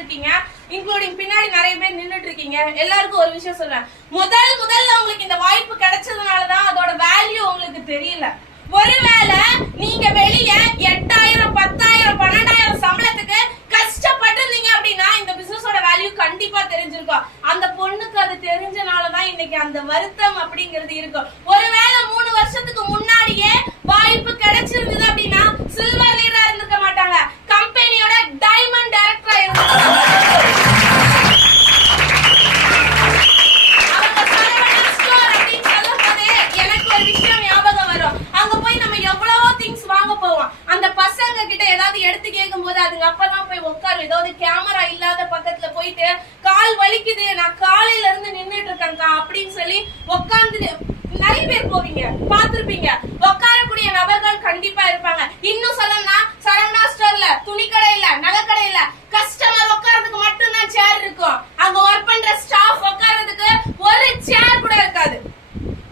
வந்திருக்கீங்க, இன்க்ளூடிங் பின்னாடி நிறைய பேர் நின்னுட்டு இருக்கீங்க. எல்லாருக்கும் ஒரு விஷயம் சொல்றேன். முதல்ல உங்களுக்கு இந்த வாய்ப்பு கிடைச்சதுனாலதான் அதோட வேல்யூ உங்களுக்கு தெரியல. ஒருவேளை நீங்க வெளிய 8000 10,000 12,000 சம்பளத்துக்கு கஷ்டப்பட்டு இருந்தீங்க அப்படின்னா இந்த பிசினஸோட வேல்யூ கண்டிப்பா தெரிஞ்சிருக்கும். அந்த பொண்ணுக்கு அது தெரிஞ்சனாலதான் இன்னைக்கு அந்த வருத்தம் அப்படிங்கிறது இருக்கும். ஒருவேளை 3 வருஷத்துக்கு முன்னாடியே வாய்ப்பு கிடைச்சிருந்தது அப்படின்னா சில்வர் லீடரா இருந்திருக்க மாட்டாங்க, கம்பெனியோட டைமண்ட் டைரக்டரா இருந்திருக்காங்க. அந்த பசங்க கிட்ட ஏதாவது எடுத்து கேட்கும் போது அதுங்க அப்பதான் போய் உட்காரு. ஏதாவது கேமரா இல்லாத பக்கத்துல போயிட்டு கால் வலிக்குது, நான் காலையில இருந்து நின்னுட்டு இருக்கேன் அப்படின்னு சொல்லி உட்கார்ந்து நிறைய பேர் போவீங்க, பாத்திருப்பீங்க. உட்காரக்கூடிய நபர்கள் கண்டிப்பா இருப்பாங்க. இன்னும் சொல்லணும்னா சரவணா ஸ்டோர்ல, துணி கடையில, நகை கடையில கஸ்டமர் உட்கார்றதுக்கு மட்டும்தான் சேர் இருக்கும். அங்க ஒர்க் பண்ற ஸ்டாஃப் உட்கார்றதுக்கு ஒரு சேர் கூட இருக்காது.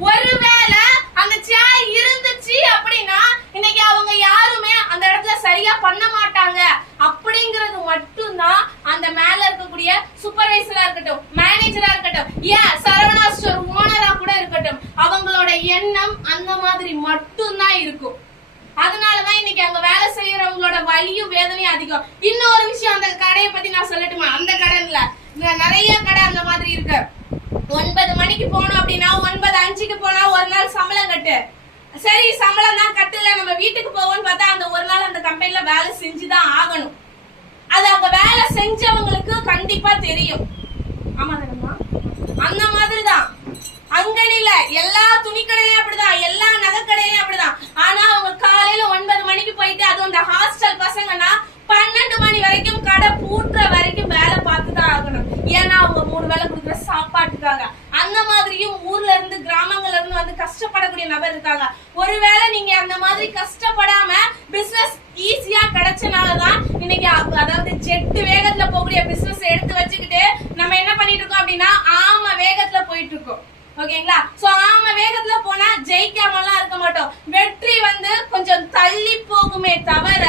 ஒருவேளை அந்த சேர் இருந்துச்சு அப்படின்னா இன்னைக்கு அவங்க யாருமே அந்த இடத்துல சரியா பண்ண மாட்டாங்க. அப்படிங்கறது மட்டும்தான் அந்த மேல இருக்கக்கூடிய சூப்பர்வைசரா இருக்கட்டும், மேனேஜரா இருக்கட்டும், ஏன் சரவணா ஸ்டோர் ஓனரா கூட இருக்கட்டும், அவங்களோட எண்ணம் அந்த மாதிரி மட்டும்தான் இருக்கும். அதனாலதான் இன்னைக்கு அங்க வேலை செய்யறவங்களோட வலியும் வேதனையும் அதிகம். இன்னொரு விஷயம், அந்த கடையை பத்தி நான் சொல்லட்டுமா? அந்த கடைல நிறைய கடை அந்த மாதிரி இருக்கு. 9 மணிக்கு போனோம் அப்படின்னா 9:05க்கு போனா ஒரு நாள் சம்பளம் கட்டு. சரி, சம்பளம் தான் கட்டல, நம்ம வீட்டுக்கு போவோம்னு பார்த்தா அந்த ஒரு நாள் அந்த கம்பெனில வேலை செஞ்சுதான் ஆகணும். அது அவங்க வேலை செஞ்சவங்களுக்கு கண்டிப்பா தெரியும். ஆமா தானம்மா? அந்த மாதிரிதான் அங்கனில எல்லா துணி கடையிலயும் அப்படிதான், எல்லா நகை கடையிலயும் அப்படிதான். ஆனா அவங்க காலையில 9 மணிக்கு போயிட்டு, அதுவும் அந்த ஹாஸ்டல் பசங்கன்னா 12 மணி வரைக்கும் கடை பூட்டுற வரைக்கும் வேலை பார்த்துதான் ஆகணும். ஏன்னா அவங்க 3 வேளை கொடுக்குற சாப்பாட்டுக்காக. அந்த மாதிரியும் ஊர்ல இருந்து கிராமங்கள்ல இருந்து வந்து கஷ்டப்படக்கூடிய நபர் இருக்காங்க. ஒருவேளை நீங்க அந்த மாதிரி கஷ்டப்படாம பிசினஸ் ஈஸியா கிடைச்சனாலதான் இன்னைக்கு அதாவது ஜெட் வேகத்துல போகக்கூடிய பிசினஸ் எடுத்து வச்சுக்கிட்டு நம்ம என்ன பண்ணிட்டு இருக்கோம் அப்படின்னா ஆம வேகத்துல போயிட்டு இருக்கோம். ஓகேங்களா? சோ ஆம வேகத்துல போனா ஜெயிக்காமலாம் இருக்க மாட்டோம். வெற்றி வந்து கொஞ்சம் தள்ளி போகுமே தவிர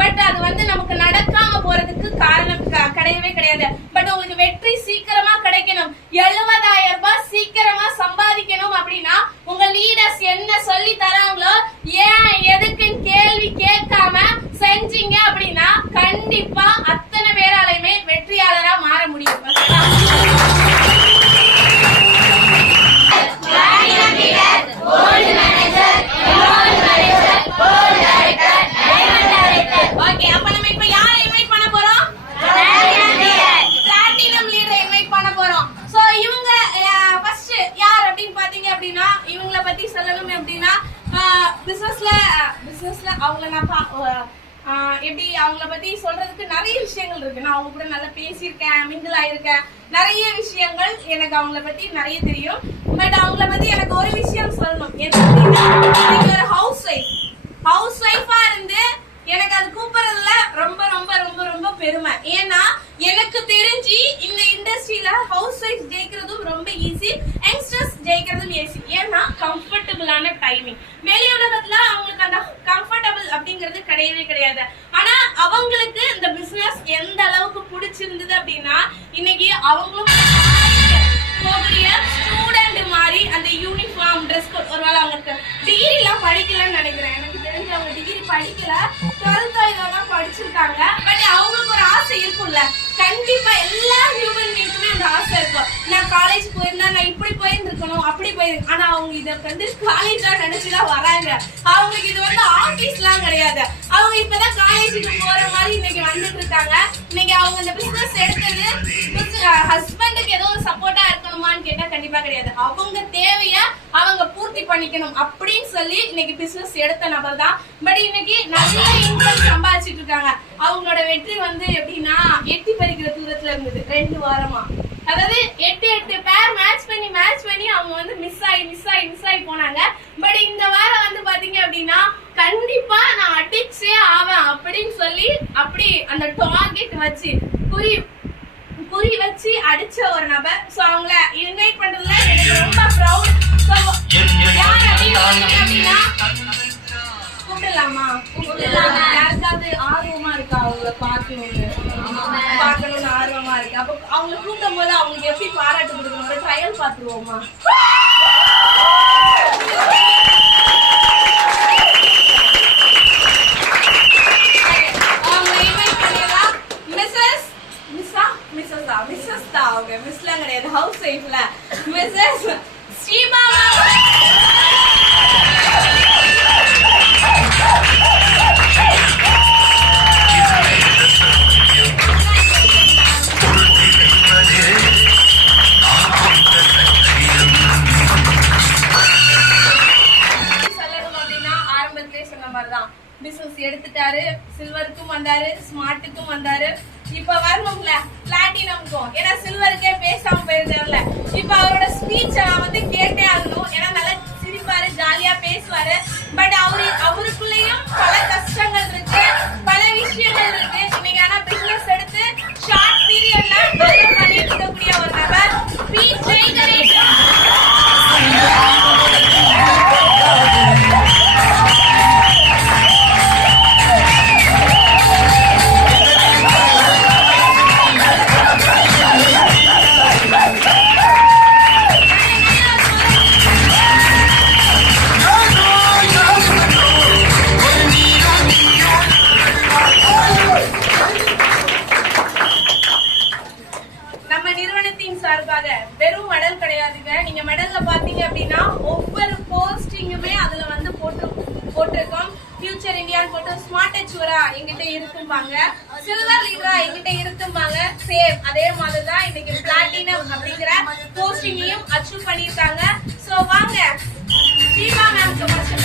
பட் அது வந்து நமக்கு நடக்காம போறதுக்கு காரணம் கிடையவே கிடையாது. பட் உங்களுக்கு வெற்றி சீக்கிரமா கிடைக்கணும், 70,000 ரூபாய் சீக்கிரமா சம்பாதிக்கணும் அப்படின்னா உங்க லீடர்ஸ் என்ன சொல்லி தராங்களோ ஏன் எதுக்குன்னு கேள்வி கேட்காம செஞ்சீங்க அப்படின்னா கண்டிப்பா அத்தனை பேராலையுமே வெற்றியாளரா மாற முடியும். ஓகே, அப்ப நம்ம இப்ப யாரை இன்வைட் பண்ண போறோம்? பிளாட்டினம் லீடரை இன்வைட் பண்ண போறோம். சோ இவங்க ஃபர்ஸ்ட் யார் அப்படின்னு பாத்தீங்க அப்படின்னா இவங்கள பத்தி சொல்லணும் அப்படின்னா பிசினஸ்ல அவங்கள நான் எப்படி அவங்கள பத்தி சொல்றதுக்கு நிறைய விஷயங்கள் இருக்கு. நான் அவங்க கூட நல்லா பேசியிருக்கேன், மிங்கிள் ஆயிருக்கேன், நிறைய விஷயங்கள் எனக்கு அவங்கள பத்தி நிறைய தெரியும். பட் அவங்கள பத்தி எனக்கு ஒரு விஷயம் சொல்லணும். நீங்க ஒரு ஹவுஸ் ஒய்ஃபா இருந்து எனக்கு அது கூப்பிடுறதுல ரொம்ப ரொம்ப ரொம்ப ரொம்ப பெருமை. ஏன்னா எனக்கு தெரிஞ்சு இந்த இண்டஸ்ட்ரியில ஹவுஸ் ஒய்ஃப் ஜெயிக்கிறதும் ரொம்ப ஈஸி, யங்ஸ்டர்ஸ் ஜெயிக்கிறதும் ஈஸி. ஏன்னா கம்ஃபர்டபுளான டைமிங். வெளி உலகத்துல அவங்களுக்கு அந்த கம்ஃபர்டபுள் அப்படிங்கிறது கிடையவே கிடையாது. ஆனா அவங்களுக்கு இந்த பிசினஸ் எந்த அளவுக்கு பிடிச்சிருந்தது அப்படின்னா இன்னைக்கு அவங்களும் போகக்கூடிய ஸ்டூடெண்ட் மாதிரி அந்த யூனிஃபார்ம் ட்ரெஸ் கோட். ஒருவேளை அவங்களுக்கு டிகிரி எல்லாம் படிக்கலன்னு நினைக்கிறேன். எனக்கு தெரிஞ்சு அவங்க டிகிரி படிக்கல, 12th இதெல்லாம் படிச்சிருக்காங்க. பட் அவங்களுக்கு ஒரு ஆசை இருக்கும்ல, கண்டிப்பா எல்லா ஹியூமன் பீயிங்க்குமே அந்த ஆசை இருக்கும். நான் காலேஜ் போயிருந்தா நான் இப்படி போயிருந்துருக்கணும், அப்படி போயிருக்கேன். ஆனா அவங்க இதை வந்து காலேஜா நினைச்சுதான் வராங்க. அவங்களுக்கு இது வந்து ஆபீஸ் எல்லாம் கிடையாது. அவங்க இப்பதான் காலேஜுக்கு போற மாதிரி இன்னைக்கு வந்துட்டு இருக்காங்க. இன்னைக்கு அவங்க இந்த பிசினஸ் எடுத்தது ஹஸ்பண்டுக்கு ஏதோ ஒரு சப்போர்ட்டா இருக்கணுமான்னு கேட்டா கண்டிப்பா கிடையாது. அவங்க தேவைய அவங்க பூர்த்தி பண்ணிக்கணும் அப்படின்னு சொல்லி இன்னைக்கு பிசினஸ் எடுத்த நபர் தான். பட் இன்னைக்கு நிறைய இன்கம் சம்பாதிச்சிட்டு இருக்காங்க. அவங்களோட வெற்றி வந்து எப்படின்னா எட்டி பறிக்கிற தூரத்துல இருந்தது 2 வாரமா. அதாவது 8 பேர் மேட்ச் பண்ணி அவங்க வந்து மிஸ் ஆகி போனாங்க. பட் இந்த வாரம் வந்து பாத்தீங்க அப்படின்னா கண்டிப்பா நான் அடிச்சே ஆவேன் அப்படின்னு சொல்லி அப்படி அந்த டார்கெட் வச்சு குறி வச்சு அடிச்ச ஒரு நபர். சோ அவங்கள இன்வைட் பண்றதுல எனக்கு ரொம்ப ப்ரௌட். யார் அப்படின்னா கூப்பிடலாமா? யாருக்காவது ஆர்வமா இருக்கா அவங்கள பார்க்கணும்னு அவங்க கூட்டும் போது அவங்களுக்கு எப்படி பாராட்டு கொடுக்கணும் ஒரு ட்ரையல் பார்த்துருவோமா? மிஸ்லாம் கிடையாது, ஹவுஸ் ஒய்ஃப்ல மிஸ்ஸஸ் ஸ்ரீமா. பிசினஸ் எடுத்துட்டாரு, சில்வருக்கும் வந்தாரு, ஸ்மார்ட்டுக்கும் வந்தாரு, இப்ப வரணும்ல பிளாட்டினம்க்கும். ஏன்னா சில்வருக்கே பேசாம போயிருந்தாருல. இப்ப அவரோட ஸ்பீச் நான் வந்து கேட்டே ஆகணும். ஏன்னா நல்லா சிரிப்பாரு, ஜாலியா பேசுவாரு. பட் அவருக்குள்ளேயும் பல கஷ்டங்கள் இருக்கு, பல விஷயங்கள் இருக்கு. இன்னைக்கு ஆனா பிசினஸ் எடுத்து ஷார்ட் பீரியட்ல நல்லா பண்ணிட்டு இருக்கக்கூடிய ஒரு நபர் பி. ஜெயகணேசன். வெறும் மெடல் கிடையாதுங்க. நீங்க மெடல்ல பாத்தீங்க அப்படின்னா ஒவ்வொரு போஸ்டிங்குமே அதுல வந்து போட்டிருக்கோம். ஃபியூச்சர் இந்தியான்னு போட்டு ஸ்மார்ட் அச்சீவரா எங்கிட்ட இருக்கும்பாங்க, சில்வர் லீடரா எங்கிட்ட இருக்கும்பாங்க. சேம் அதே மாதிரிதான் இன்னைக்கு பிளாட்டினம் அப்படிங்கிற போஸ்டிங்கையும் அச்சீவ் பண்ணிருக்காங்க. சோ வாங்க ஸ்ரீமா மேம்க்கு ஃபர்ஸ்ட்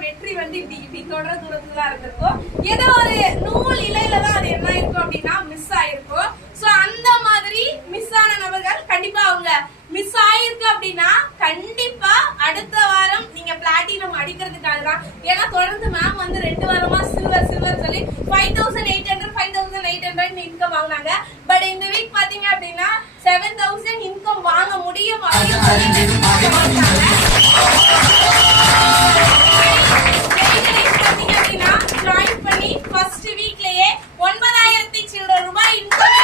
வெற்றி வந்து இப்படி தொடர தூரத்துல தான் இருந்திருக்கும். ஏதோ ஒரு நூல் இலையில தான் அது என்ன இருக்கும் அப்படின்னா மிஸ் ஆயிருக்கும். சோ அந்த மாதிரி மிஸ் ஆன நபர்கள் கண்டிப்பா அவங்க மிஸ் ஆயிருக்கு அப்படின்னா கண்டிப்பா அடுத்த வாரம் நீங்க பிளாட்டினம் அடிக்கிறதுக்காக தான். ஏன்னா தொடர்ந்து மேம் வந்து 2 வாரமா சில்வர் சொல்லி 5800 இன்கம் வாங்கினாங்க. பட் இந்த வீக் பாத்தீங்க அப்படின்னா 7000 இன்கம் வாங்க முடியும் ஜாயின் பண்ணி ஃபர்ஸ்ட் வீக்லயே 9000 சில்லற ரூபாய் இன்கம்.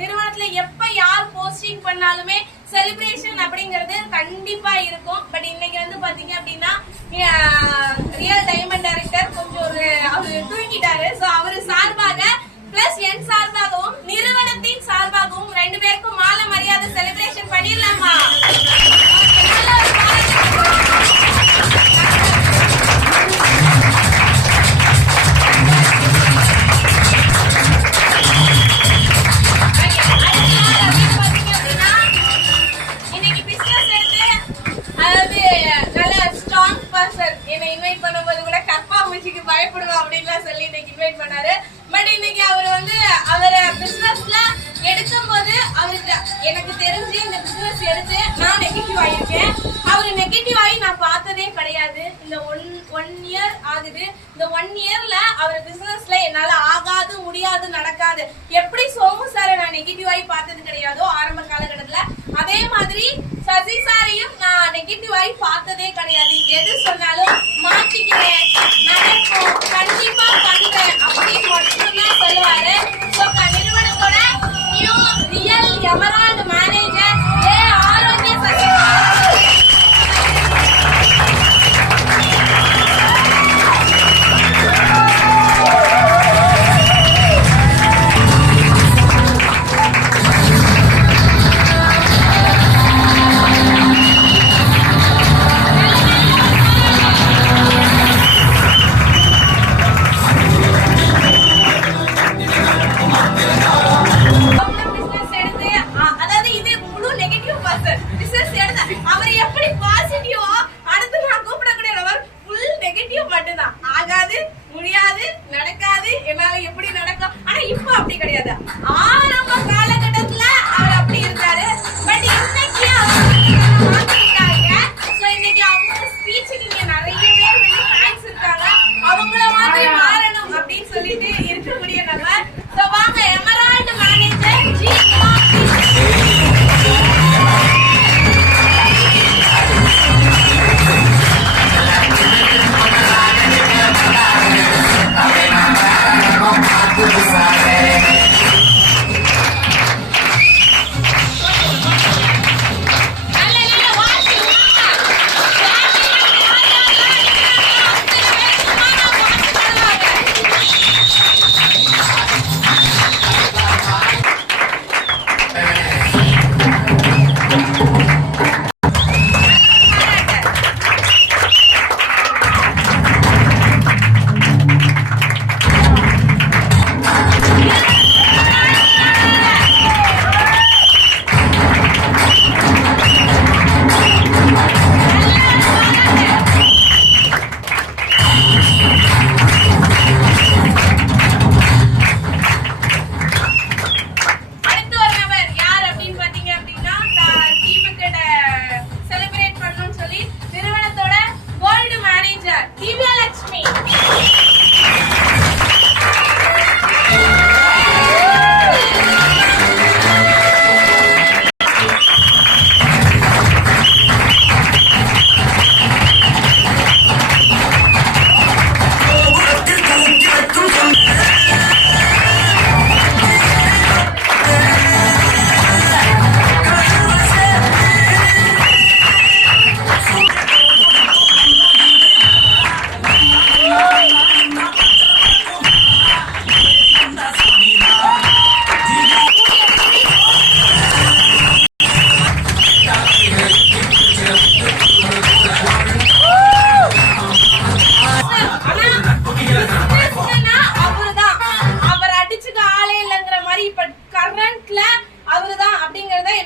நிறுவனத்துல எப்ப யார் போஸ்டிங் பண்ணாலுமே செலிப்ரேஷன் அப்படிங்கிறது கண்டிப்பா இருக்கும். பட் இன்னைக்கு வந்து பாத்தீங்க அப்படின்னா ரியல் டைமண்ட் டைரக்டர் கொஞ்சம் அவரு தூங்கிட்டாரு. சோ அவரு சார்பாக பிளஸ் என் சார்பாகவும் நிறுவனத்தின் சார்பாகவும் 2 பேருக்கும் மாலை மரியாதை செலிப்ரேஷன் பண்ணிடலாமா? இன்னைக்கு பிசினஸ் எடுத்து அதாவது நல்ல ஸ்ட்ராங் பர்சன் என்னை இன்வைட் பண்ணும்போது கூட கற்பா மூச்சிக்கு பயப்படுவோம் அப்படின்லாம் சொல்லி இன்னைக்கு இன்வைட் பண்ணாரு. பட் இன்னைக்கு அவர் வந்து அவரை பிசினஸ்ல எடுக்கும் போது அவருக்கு எனக்கு தெரிஞ்சு இந்த பிசினஸ் எடுத்து நான் நெகட்டிவ் ஆயிருக்கேன். அவரு நெகட்டிவ் ஆகி நான் பார்த்ததே கிடையாது. இந்த ஒன் இயர் ஆகுது. இந்த 1 இயர்ல அவர் பிசினஸ்ல என்னால ஆகாது, முடியாது, நடக்காது எப்படி சோமு சாரை நான் நெகட்டிவ் ஆகி பார்த்தது கிடையாதோ ஆரம்ப காலகட்டத்துல, அதே மாதிரி சசி சாரையும் நான் நெகட்டிவ் ஆகி பார்த்ததே கிடையாது. எது சொன்னாலும் மாத்திக்கிறேன், நடக்கும், கண்டிப்பா பண்றேன் அப்படின்னு மட்டும்தான் சொல்லுவாரு. நிறுவனத்தோட நியூ ரியல் எமரால்ட் மேனேஜர் ஆரோக்கிய சசி.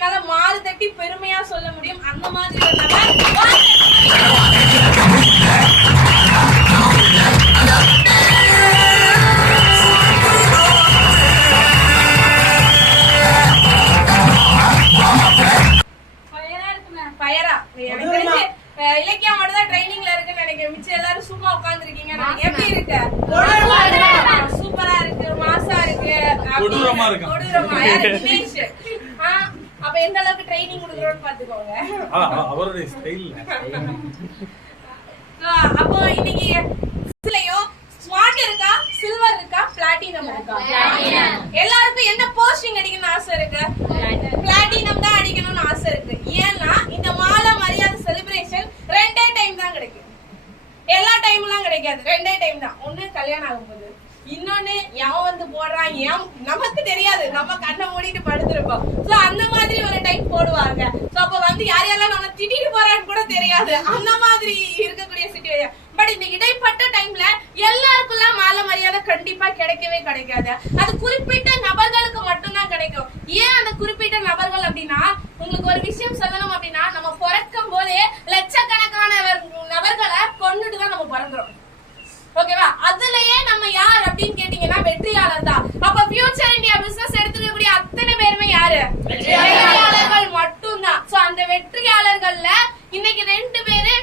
என்னால மாறு தட்டி பெருமையா சொல்ல முடியும். அந்த மாதிரி ஒரு நபர். இலக்கியா மட்டும் தான் ட்ரைனிங்ல இருக்குன்னு நினைக்கிறேன். மிச்சம் எல்லாரும் சும்மா உட்கார்ந்துருக்கீங்க. எப்படி இருக்கு? சூப்பரா இருக்கு, மாசா இருக்கு, கொடூரமா இருக்கு. அப்ப எந்த அளவுக்கு ட்ரைனிங் கொடுக்குறோம்னு பாத்துக்கோங்க. அவருடைய ஸ்டைல். அப்போ இன்னைக்கு ஸ்மார்ட் இருக்கா, சில்வர் இருக்கா, பிளாட்டினம் இருக்கா? எல்லாருக்கும் என்ன போஸ்டிங் அடிக்கணும்னு ஆசை இருக்கு? பிளாட்டினம் தான் அடிக்கணும்னு ஆசை இருக்கு. ஏன்னா இந்த மாலை மரியாதை செலிப்ரேஷன் 2 டைம் தான் கிடைக்கும். எல்லா டைம்லாம் கிடைக்காது, 2 டைம் தான். ஒண்ணு கல்யாணம் ஆகும்போது, இன்னொன்னு எவன் வந்து போடுறான் ஏன் நமக்கு தெரியாது, நம்ம கண்ணை மூடிட்டு படுத்திருப்போம். சோ அந்த மாதிரி ஒரு டைம் போடுவாங்க. சோ அப்ப வந்து யார் யாரெல்லாம் நம்ம திட்டிட்டு போறான்னு கூட தெரியாது, அந்த மாதிரி இருக்கக்கூடிய சிச்சுவேஷன். பட் இந்த இடைப்பட்ட டைம்ல எல்லாருக்குள்ள மாலை மரியாதை கண்டிப்பா கிடைக்கவே கிடைக்காது. அது குறிப்பிட்ட நபர்களுக்கு மட்டும்தான் கிடைக்கும். ஏன் அந்த குறிப்பிட்ட நபர்கள் அப்படின்னா, உங்களுக்கு ஒரு விஷயம் சொல்லணும் அப்படின்னா, நம்ம பிறக்கும் போதே லட்சக்கணக்கான நபர்களை கொண்டுட்டு தான் நம்ம பிறந்துரும். ஓகேவா? அதுலயே நம்ம யார் அப்படின்னு கேட்டீங்கன்னா வெற்றியாளர் தான். அப்ப ஃபியூச்சர் இந்தியா பிசினஸ் எடுத்துக்கக்கூடிய அத்தனை பேருமே யாரு? வெற்றியாளர்கள் மட்டும்தான். சோ அந்த வெற்றியாளர்கள்ல இன்னைக்கு 2 பேரு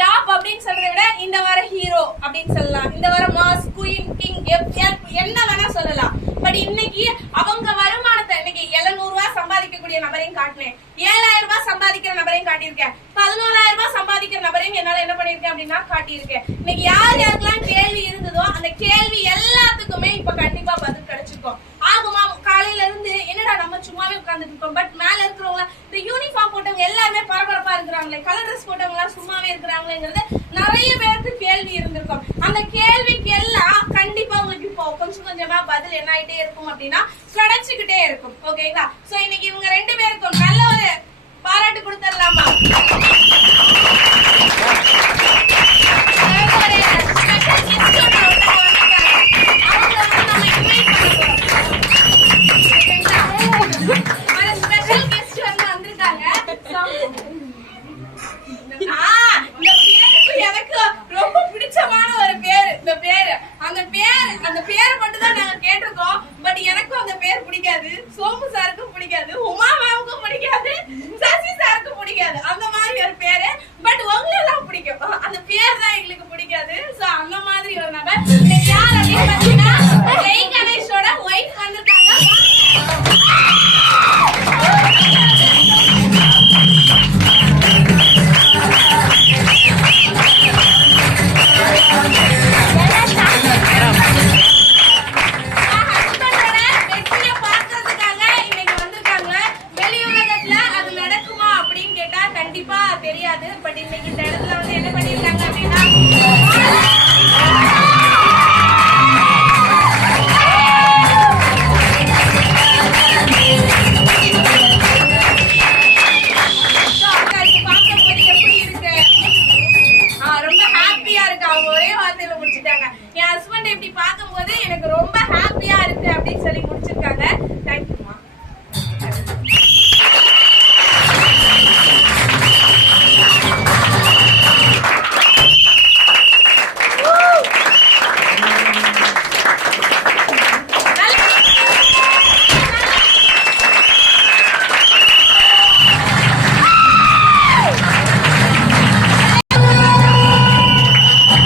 டாப் அப்படின்னு சொல்றதை விட இந்த வார ஹீரோ அப்படின்னு சொல்லலாம், இந்த வார மாஸ், குயின், கிங், என்ன வேணா சொல்லலாம். பட் இன்னைக்கு அவங்க வருமானத்தை இன்னைக்கு 700 ரூபாய் சம்பாதிக்கக்கூடிய நபரையும் காட்டினேன், 7000 ரூபாய் சம்பாதிக்கிற நபரையும் காட்டியிருக்கேன், 11000 ரூபாய் சம்பாதிக்கிற நபரையும் என்னால என்ன பண்ணிருக்கேன் அப்படின்னா காட்டியிருக்கேன். இன்னைக்கு யார் யாருக்கெல்லாம் கேள்வி இருந்ததோ அந்த கேள்வி எல்லாத்துக்குமே இப்ப கண்டிப்பா பதில் கிடைச்சிருக்கோம். ஆகுமா? காலையில இருந்து என்னடா நம்ம சும்மாவே உட்கார்ந்துட்டு இருக்கோம், பட் மேல இருக்கிறவங்க இந்த யூனிஃபார்ம் போட்டவங்க எல்லாருமே பரபரப்பா இருக்கிறாங்களே, கலர் ட்ரெஸ் போட்டவங்க எல்லாம் சும்மாவே இருக்கிறாங்களேங்கிறது நிறைய பேருக்கு கேள்வி இருந்திருக்கும். அந்த கேள்விக்கு எல்லாம் கண்டிப்பா உங்களுக்கு இப்போ கொஞ்சம் கொஞ்சமா பதில் என்ன ஆயிட்டே இருக்கும் அப்படின்னா கிடைச்சுக்கிட்டே இருக்கும். ஓகேங்களா? சோ இன்னைக்கு இவங்க 2 பேருக்கும் நல்ல ஒரு பாராட்டு கொடுத்துடலாமா? எனக்கு ரொம்ப பிடிச்சமான ஒரு பேரு இந்த பேரு. அந்த பேரை மட்டும் தான் நாங்க கேட்டிருக்கோம். பட் எனக்கும் அந்த பேர் பிடிக்காது. சோமு